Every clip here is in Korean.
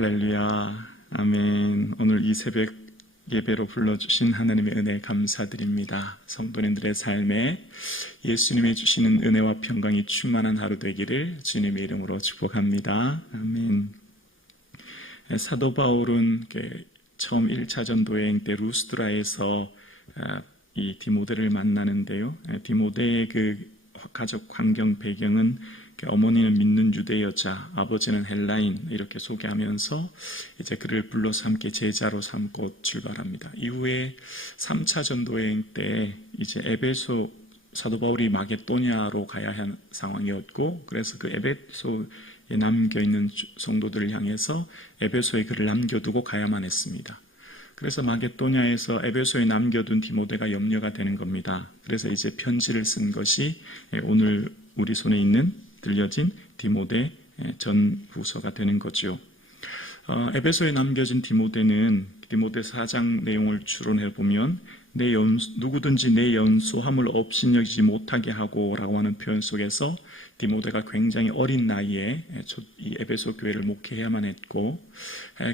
할렐루야, 아멘. 오늘 이 새벽 예배로 불러주신 하나님의 은혜 감사드립니다. 성도님들의 삶에 예수님이 주시는 은혜와 평강이 충만한 하루 되기를 주님의 이름으로 축복합니다. 아멘. 사도 바울은 처음 1차 전도 여행 때 루스드라에서 이 디모데를 만나는데요. 디모데의 그 가족 환경 배경은 어머니는 믿는 유대 여자, 아버지는 헬라인 이렇게 소개하면서 이제 그를 불러서 함께 제자로 삼고 출발합니다. 이후에 3차 전도 여행 때 이제 에베소 사도 바울이 마게도냐로 가야 한 상황이었고, 그래서 그 에베소에 남겨 있는 성도들을 향해서 에베소에 그를 남겨두고 가야만 했습니다. 그래서 마게도냐에서 에베소에 남겨둔 디모데가 염려가 되는 겁니다. 그래서 이제 편지를 쓴 것이 오늘 우리 손에 있는 들려진 디모데 전후서가 되는 거죠. 에베소에 남겨진 디모데는 디모데 4장 내용을 추론해 보면 누구든지 내 연소함을 업신여기지 못하게 하고 라고 하는 표현 속에서 디모데가 굉장히 어린 나이에 이 에베소 교회를 목회해야만 했고,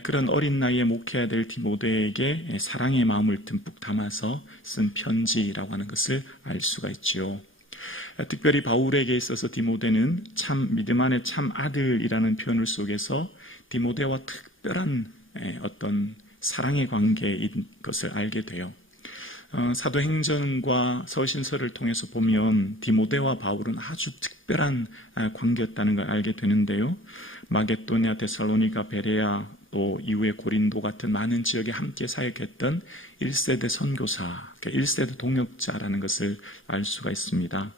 그런 어린 나이에 목회해야 될 디모데에게 사랑의 마음을 듬뿍 담아서 쓴 편지라고 하는 것을 알 수가 있지요. 특별히 바울에게 있어서 디모데는 참 믿음 안에 참 아들이라는 표현을 속에서 디모데와 특별한 어떤 사랑의 관계인 것을 알게 돼요. 사도행전과 서신서를 통해서 보면 디모데와 바울은 아주 특별한 관계였다는 걸 알게 되는데요. 마게도냐, 데살로니가, 베레아, 또 이후에 고린도 같은 많은 지역에 함께 사역했던 1세대 선교사, 1세대 동역자라는 것을 알 수가 있습니다.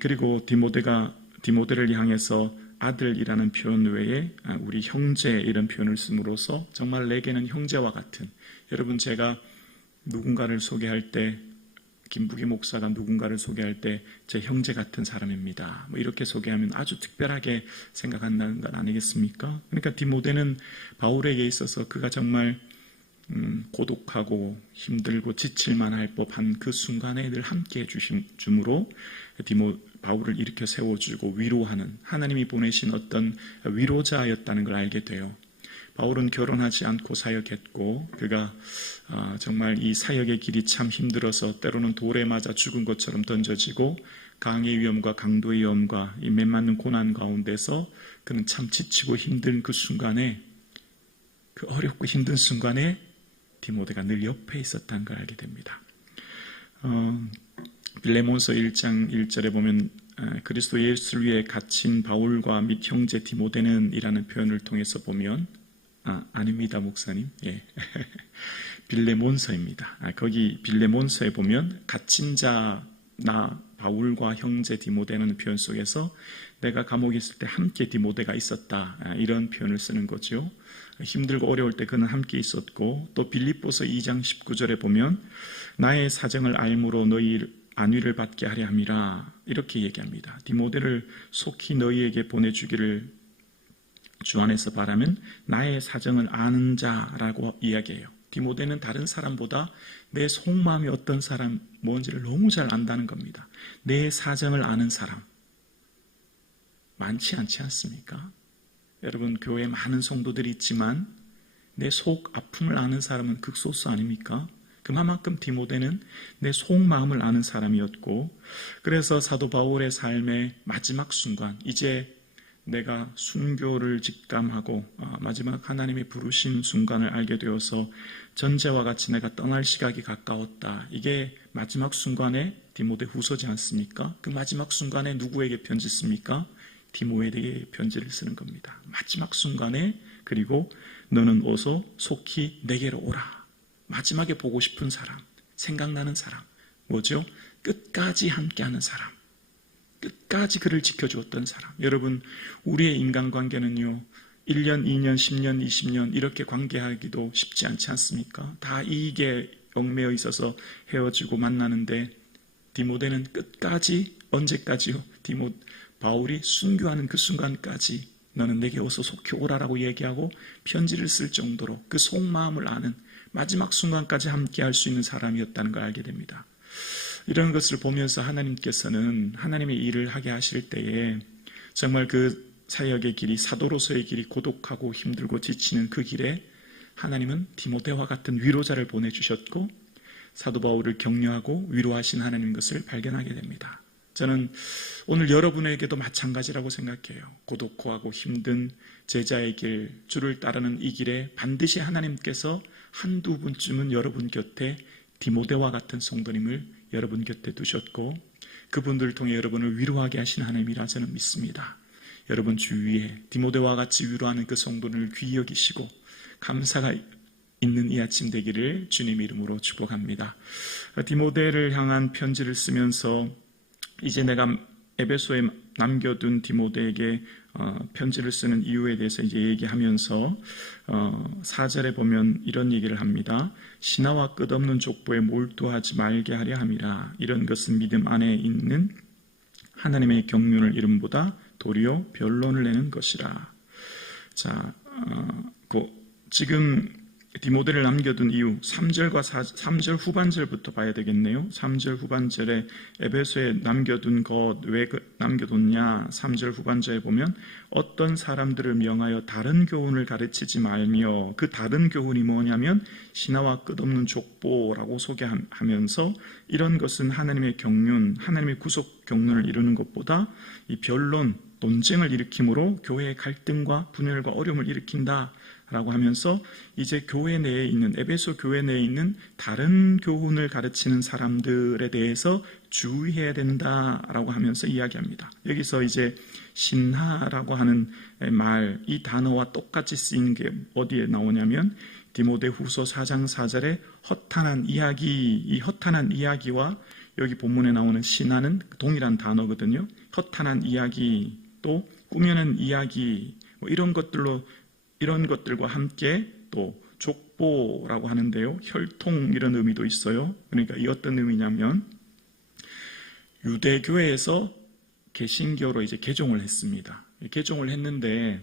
그리고 디모데를 향해서 아들이라는 표현 외에 우리 형제 이런 표현을 씀으로써 정말 내게는 형제와 같은, 여러분 제가 누군가를 소개할 때, 김부기 목사가 누군가를 소개할 때 제 형제 같은 사람입니다, 이렇게 소개하면 아주 특별하게 생각한다는 건 아니겠습니까? 그러니까 디모데는 바울에게 있어서 그가 정말 고독하고 힘들고 지칠만 할 법한 그 순간에 늘 함께해 주므로 바울을 일으켜 세워주고 위로하는 하나님이 보내신 어떤 위로자였다는 걸 알게 돼요. 바울은 결혼하지 않고 사역했고, 그가 정말 이 사역의 길이 참 힘들어서 때로는 돌에 맞아 죽은 것처럼 던져지고, 강의 위험과 강도의 위험과 이 맺맞는 고난 가운데서 그는 참 지치고 힘든 그 순간에, 그 어렵고 힘든 순간에 디모데가 늘 옆에 있었다는 걸 알게 됩니다. 빌레몬서 1장 1절에 보면 그리스도 예수를 위해 갇힌 바울과 및 형제 디모데는 이라는 표현을 통해서 보면, 아닙니다 목사님, 빌레몬서입니다. 거기 빌레몬서에 보면 갇힌 자 나 바울과 형제 디모데라는 표현 속에서 내가 감옥에 있을 때 함께 디모데가 있었다, 이런 표현을 쓰는 거죠. 힘들고 어려울 때 그는 함께 있었고, 또 빌립보서 2장 19절에 보면 나의 사정을 알므로 너희 안위를 받게 하려 함이라, 이렇게 얘기합니다. 디모데를 속히 너희에게 보내주기를 주 안에서 바라면 나의 사정을 아는 자라고 이야기해요. 디모데는 다른 사람보다 내 속마음이 어떤 사람 뭔지를 너무 잘 안다는 겁니다. 내 사정을 아는 사람 많지 않지 않습니까? 여러분, 교회에 많은 성도들이 있지만 내 속 아픔을 아는 사람은 극소수 아닙니까? 그만큼 디모데는 내 속마음을 아는 사람이었고, 그래서 사도 바울의 삶의 마지막 순간, 이제 내가 순교를 직감하고 마지막 하나님이 부르신 순간을 알게 되어서 전제와 같이 내가 떠날 시각이 가까웠다, 이게 마지막 순간에 디모데 후서지 않습니까? 그 마지막 순간에 누구에게 편지 씁니까? 디모데에게 편지를 쓰는 겁니다. 마지막 순간에, 그리고 너는 어서 속히 내게로 오라. 마지막에 보고 싶은 사람, 생각나는 사람, 뭐죠? 끝까지 함께하는 사람, 끝까지 그를 지켜주었던 사람. 여러분, 우리의 인간관계는요 1년, 2년, 10년, 20년 이렇게 관계하기도 쉽지 않지 않습니까? 다 이익에 얽매여 있어서 헤어지고 만나는데, 디모데는 끝까지, 언제까지요? 바울이 순교하는 그 순간까지 너는 내게 어서 속히 오라라고 얘기하고 편지를 쓸 정도로 그 속마음을 아는, 마지막 순간까지 함께할 수 있는 사람이었다는 걸 알게 됩니다. 이런 것을 보면서 하나님께서는 하나님의 일을 하게 하실 때에 정말 그 사역의 길이, 사도로서의 길이 고독하고 힘들고 지치는 그 길에 하나님은 디모데와 같은 위로자를 보내주셨고 사도 바울을 격려하고 위로하신 하나님인 것을 발견하게 됩니다. 저는 오늘 여러분에게도 마찬가지라고 생각해요. 고독하고 힘든 제자의 길, 주를 따르는 이 길에 반드시 하나님께서 한두 분쯤은 여러분 곁에 디모데와 같은 성도님을 여러분 곁에 두셨고 그분들을 통해 여러분을 위로하게 하신 하나님이라 저는 믿습니다. 여러분 주위에 디모데와 같이 위로하는 그 성도를 귀히 여기시고 감사가 있는 이 아침 되기를 주님 이름으로 축복합니다. 디모데를 향한 편지를 쓰면서 이제 내가 에베소에 남겨둔 디모데에게 편지를 쓰는 이유에 대해서 이제 얘기하면서 4절에 보면 이런 얘기를 합니다. 신하와 끝없는 족보에 몰두하지 말게 하려 함이라. 이런 것은 믿음 안에 있는 하나님의 경륜을 이름보다 도리어 변론을 내는 것이라. 자, 지금 디모데를 남겨둔 이유 3절 후반절부터 봐야 되겠네요. 3절 후반절에 에베소에 남겨둔 것 왜 남겨뒀냐. 3절 후반절에 보면 어떤 사람들을 명하여 다른 교훈을 가르치지 말며, 그 다른 교훈이 뭐냐면 신하와 끝없는 족보라고 소개하면서 이런 것은 하나님의 경륜, 하나님의 구속 경륜을 이루는 것보다 이 변론, 논쟁을 일으킴으로 교회의 갈등과 분열과 어려움을 일으킨다 라고 하면서 이제 교회 내에 있는, 에베소 교회 내에 있는 다른 교훈을 가르치는 사람들에 대해서 주의해야 된다라고 하면서 이야기합니다. 여기서 이제 신하라고 하는 말, 이 단어와 똑같이 쓰이는 게 어디에 나오냐면 디모데 후서 4장 4절에 허탄한 이야기, 이 허탄한 이야기와 여기 본문에 나오는 신하는 동일한 단어거든요. 허탄한 이야기, 또 꾸며낸 이야기, 이런 것들과 함께 또 족보라고 하는데요. 혈통 이런 의미도 있어요. 그러니까 이 어떤 의미냐면 유대교회에서 개신교로 이제 개종을 했습니다. 개종을 했는데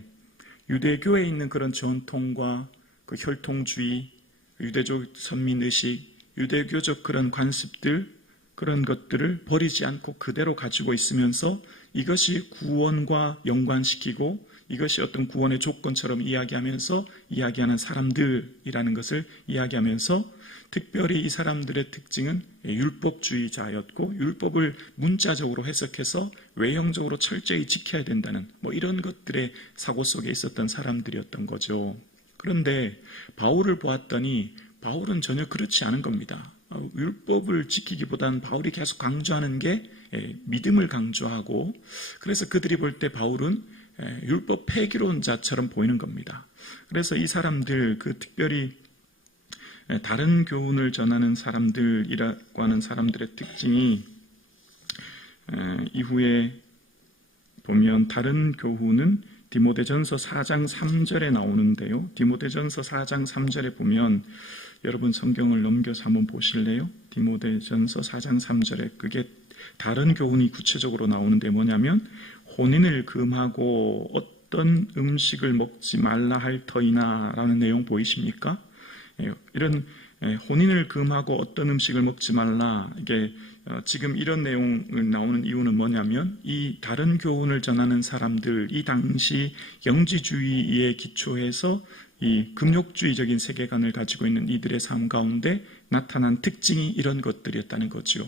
유대교회에 있는 그런 전통과 그 혈통주의, 유대적 선민의식, 유대교적 그런 관습들, 그런 것들을 버리지 않고 그대로 가지고 있으면서 이것이 구원과 연관시키고 이것이 어떤 구원의 조건처럼 이야기하는 사람들이라는 것을 이야기하면서 특별히 이 사람들의 특징은 율법주의자였고 율법을 문자적으로 해석해서 외형적으로 철저히 지켜야 된다는 이런 것들의 사고 속에 있었던 사람들이었던 거죠. 그런데 바울을 보았더니 바울은 전혀 그렇지 않은 겁니다. 율법을 지키기보다는 바울이 계속 강조하는 게 믿음을 강조하고, 그래서 그들이 볼 때 바울은 율법 폐기론자처럼 보이는 겁니다. 그래서 이 사람들, 그 특별히 다른 교훈을 전하는 사람들이라고 하는 사람들의 특징이 이후에 보면 다른 교훈은 디모데전서 4장 3절에 나오는데요. 디모데전서 4장 3절에 보면 여러분 성경을 넘겨서 한번 보실래요? 디모데전서 4장 3절에 그게 다른 교훈이 구체적으로 나오는데 뭐냐면 혼인을 금하고 어떤 음식을 먹지 말라 할 터이나 라는 내용 보이십니까? 이런 혼인을 금하고 어떤 음식을 먹지 말라, 이게 지금 이런 내용을 나오는 이유는 뭐냐면 이 다른 교훈을 전하는 사람들, 이 당시 영지주의에 기초해서 이 금욕주의적인 세계관을 가지고 있는 이들의 삶 가운데 나타난 특징이 이런 것들이었다는 거죠.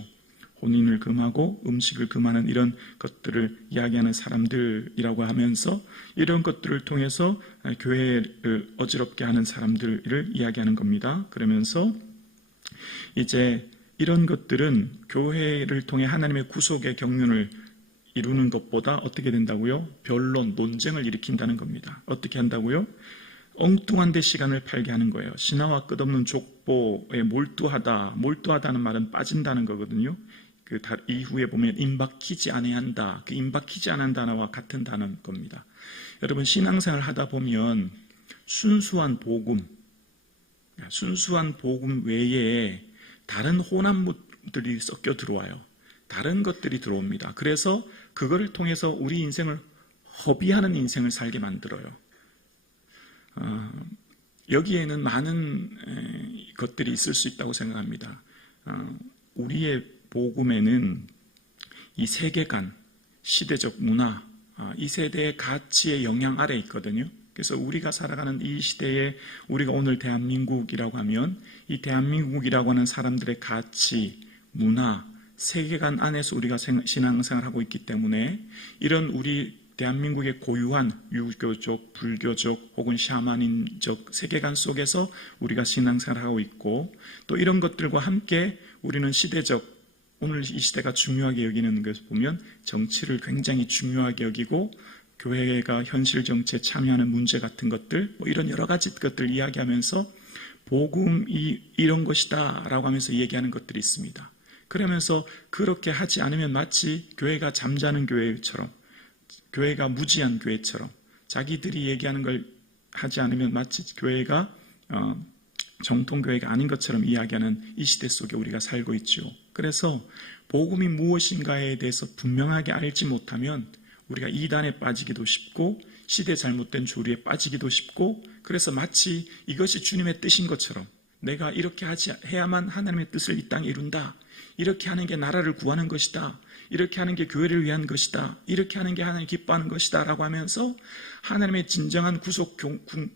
혼인을 금하고 음식을 금하는 이런 것들을 이야기하는 사람들이라고 하면서 이런 것들을 통해서 교회를 어지럽게 하는 사람들을 이야기하는 겁니다. 그러면서 이제 이런 것들은 교회를 통해 하나님의 구속의 경륜을 이루는 것보다 어떻게 된다고요? 변론, 논쟁을 일으킨다는 겁니다. 어떻게 한다고요? 엉뚱한 데 시간을 팔게 하는 거예요. 신화와 끝없는 족보에 몰두하다는 말은 빠진다는 거거든요. 그 이후에 보면 임박히지 아니한다. 그 임박히지 않은 단어와 같은 단어인 겁니다. 여러분 신앙생활 하다 보면 순수한 복음 외에 다른 혼합물들이 섞여 들어와요. 다른 것들이 들어옵니다. 그래서 그거를 통해서 우리 인생을 허비하는 인생을 살게 만들어요. 여기에는 많은 것들이 있을 수 있다고 생각합니다. 우리의 복음에는 이 세계관, 시대적 문화, 이 세대의 가치의 영향 아래 있거든요. 그래서 우리가 살아가는 이 시대에 우리가 오늘 대한민국이라고 하면 이 대한민국이라고 하는 사람들의 가치, 문화, 세계관 안에서 우리가 신앙생활을 하고 있기 때문에 이런 우리 대한민국의 고유한 유교적, 불교적 혹은 샤머니즘적 세계관 속에서 우리가 신앙생활을 하고 있고 또 이런 것들과 함께 우리는 시대적 오늘 이 시대가 중요하게 여기는 것을 보면 정치를 굉장히 중요하게 여기고 교회가 현실 정치에 참여하는 문제 같은 것들 이런 여러 가지 것들을 이야기하면서 복음이 이런 것이다 라고 하면서 얘기하는 것들이 있습니다. 그러면서 그렇게 하지 않으면 마치 교회가 잠자는 교회처럼 교회가 무지한 교회처럼 자기들이 얘기하는 걸 하지 않으면 마치 교회가 정통교회가 아닌 것처럼 이야기하는 이 시대 속에 우리가 살고 있죠. 그래서 복음이 무엇인가에 대해서 분명하게 알지 못하면 우리가 이단에 빠지기도 쉽고 시대 잘못된 조류에 빠지기도 쉽고 그래서 마치 이것이 주님의 뜻인 것처럼 내가 이렇게 해야만 하나님의 뜻을 이 땅에 이룬다. 이렇게 하는 게 나라를 구하는 것이다. 이렇게 하는 게 교회를 위한 것이다. 이렇게 하는 게 하나님 기뻐하는 것이다 라고 하면서 하나님의 진정한 구속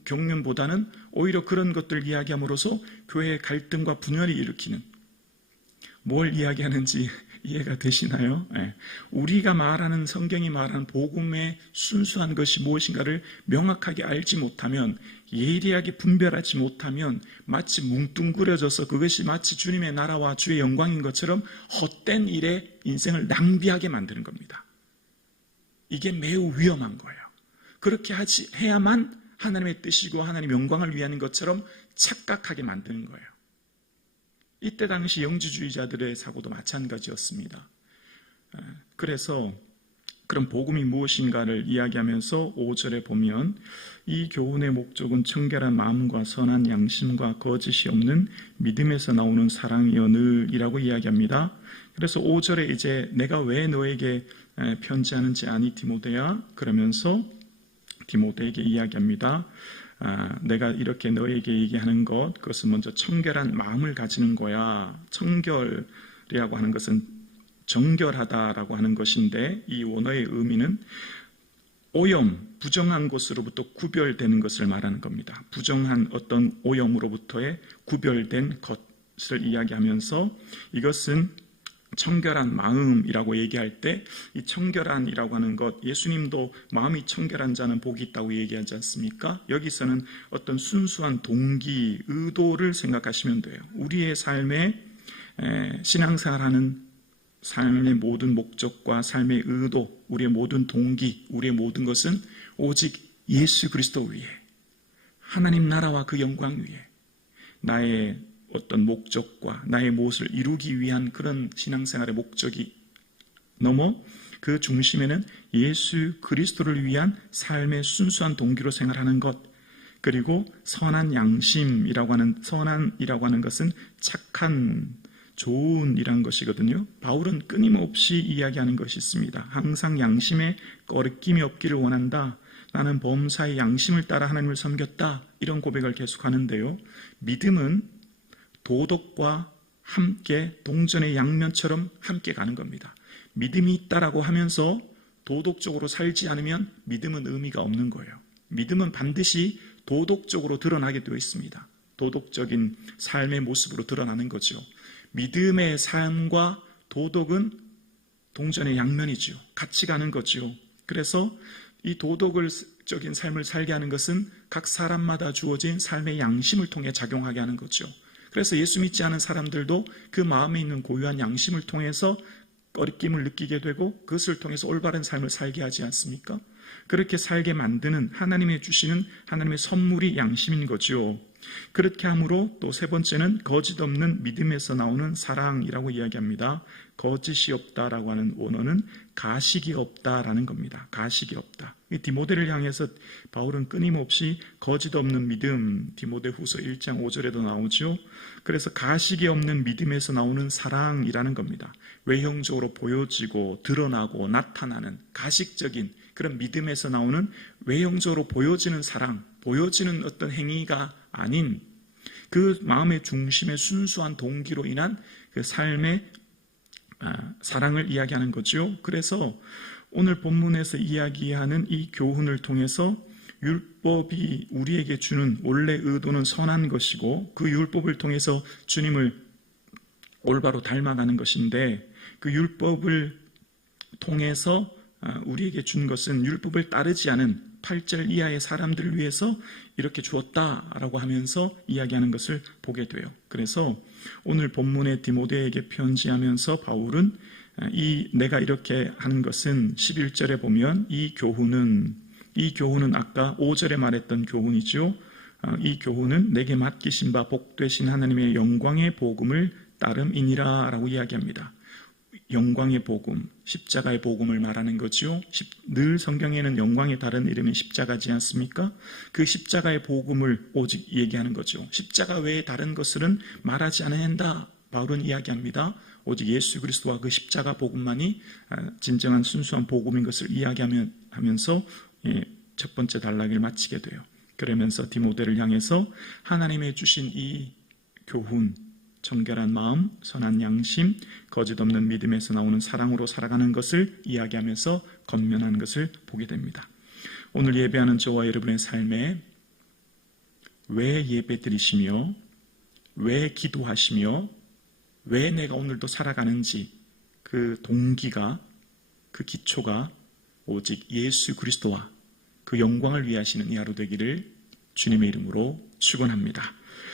경륜보다는 오히려 그런 것들을 이야기함으로써 교회의 갈등과 분열을 일으키는 뭘 이야기하는지 이해가 되시나요? 네. 우리가 말하는 성경이 말하는 복음의 순수한 것이 무엇인가를 명확하게 알지 못하면 예리하게 분별하지 못하면 마치 뭉뚱그려져서 그것이 마치 주님의 나라와 주의 영광인 것처럼 헛된 일에 인생을 낭비하게 만드는 겁니다. 이게 매우 위험한 거예요. 그렇게 해야만 하나님의 뜻이고 하나님의 영광을 위하는 것처럼 착각하게 만드는 거예요. 이때 당시 영지주의자들의 사고도 마찬가지였습니다. 그래서 그럼 복음이 무엇인가를 이야기하면서 5절에 보면 이 교훈의 목적은 청결한 마음과 선한 양심과 거짓이 없는 믿음에서 나오는 사랑이여느이라고 이야기합니다. 그래서 5절에 이제 내가 왜 너에게 편지하는지 아니 디모데야? 그러면서 디모데에게 이야기합니다. 내가 이렇게 너에게 얘기하는 것, 그것은 먼저 청결한 마음을 가지는 거야. 청결이라고 하는 것은 정결하다라고 하는 것인데 이 원어의 의미는 오염, 부정한 것으로부터 구별되는 것을 말하는 겁니다. 부정한 어떤 오염으로부터의 구별된 것을 이야기하면서 이것은 청결한 마음이라고 얘기할 때 이 청결한이라고 하는 것 예수님도 마음이 청결한 자는 복이 있다고 얘기하지 않습니까? 여기서는 어떤 순수한 동기, 의도를 생각하시면 돼요. 우리의 삶에 신앙생활하는 삶의 모든 목적과 삶의 의도, 우리의 모든 동기, 우리의 모든 것은 오직 예수 그리스도 위에 하나님 나라와 그 영광 위에 나의 어떤 목적과 나의 무엇을 이루기 위한 그런 신앙생활의 목적이 넘어 그 중심에는 예수 그리스도를 위한 삶의 순수한 동기로 생활하는 것 그리고 선한 양심이라고 하는 것은 착한 좋은이라는 것이거든요. 바울은 끊임없이 이야기하는 것이 있습니다. 항상 양심에 거리낌이 없기를 원한다. 나는 범사의 양심을 따라 하나님을 섬겼다. 이런 고백을 계속하는데요. 믿음은 도덕과 함께 동전의 양면처럼 함께 가는 겁니다. 믿음이 있다라고 하면서 도덕적으로 살지 않으면 믿음은 의미가 없는 거예요. 믿음은 반드시 도덕적으로 드러나게 되어 있습니다. 도덕적인 삶의 모습으로 드러나는 거죠. 믿음의 삶과 도덕은 동전의 양면이죠. 같이 가는 거죠. 그래서 이 도덕적인 삶을 살게 하는 것은 각 사람마다 주어진 삶의 양심을 통해 작용하게 하는 거죠. 그래서 예수 믿지 않은 사람들도 그 마음에 있는 고유한 양심을 통해서 꺼리낌을 느끼게 되고 그것을 통해서 올바른 삶을 살게 하지 않습니까? 그렇게 살게 만드는 하나님의 주시는 하나님의 선물이 양심인 거죠. 그렇게 함으로 또 세 번째는 거짓 없는 믿음에서 나오는 사랑이라고 이야기합니다. 거짓이 없다라고 하는 원어는 가식이 없다라는 겁니다. 가식이 없다. 디모데를 향해서 바울은 끊임없이 거짓 없는 믿음, 디모데 후서 1장 5절에도 나오죠. 그래서 가식이 없는 믿음에서 나오는 사랑이라는 겁니다. 외형적으로 보여지고 드러나고 나타나는 가식적인 그런 믿음에서 나오는 외형적으로 보여지는 사랑, 보여지는 어떤 행위가 아닌 그 마음의 중심의 순수한 동기로 인한 그 삶의 사랑을 이야기하는 거죠. 그래서 오늘 본문에서 이야기하는 이 교훈을 통해서 율법이 우리에게 주는 원래 의도는 선한 것이고 그 율법을 통해서 주님을 올바로 닮아가는 것인데 그 율법을 통해서 우리에게 준 것은 율법을 따르지 않은 8절 이하의 사람들을 위해서 이렇게 주었다라고 하면서 이야기하는 것을 보게 돼요. 그래서 오늘 본문의 디모데에게 편지하면서 바울은 내가 이렇게 하는 것은 11절에 보면 이 교훈은 아까 5절에 말했던 교훈이죠. 이 교훈은 내게 맡기신 바 복되신 하나님의 영광의 복음을 따름이니라 라고 이야기합니다. 영광의 복음, 십자가의 복음을 말하는 거죠. 늘 성경에는 영광의 다른 이름이 십자가지 않습니까? 그 십자가의 복음을 오직 얘기하는 거죠. 십자가 외에 다른 것들은 말하지 않아야 한다. 바울은 이야기합니다. 오직 예수 그리스도와 그 십자가 복음만이 진정한 순수한 복음인 것을 이야기하면서 첫 번째 단락을 마치게 돼요. 그러면서 디모데를 향해서 하나님의 주신 이 교훈, 정결한 마음, 선한 양심, 거짓 없는 믿음에서 나오는 사랑으로 살아가는 것을 이야기하면서 권면하는 것을 보게 됩니다. 오늘 예배하는 저와 여러분의 삶에 왜 예배 드리시며 왜 기도하시며 왜 내가 오늘도 살아가는지 그 동기가, 그 기초가 오직 예수 그리스도와 그 영광을 위하시는 이 하루 되기를 주님의 이름으로 축원합니다.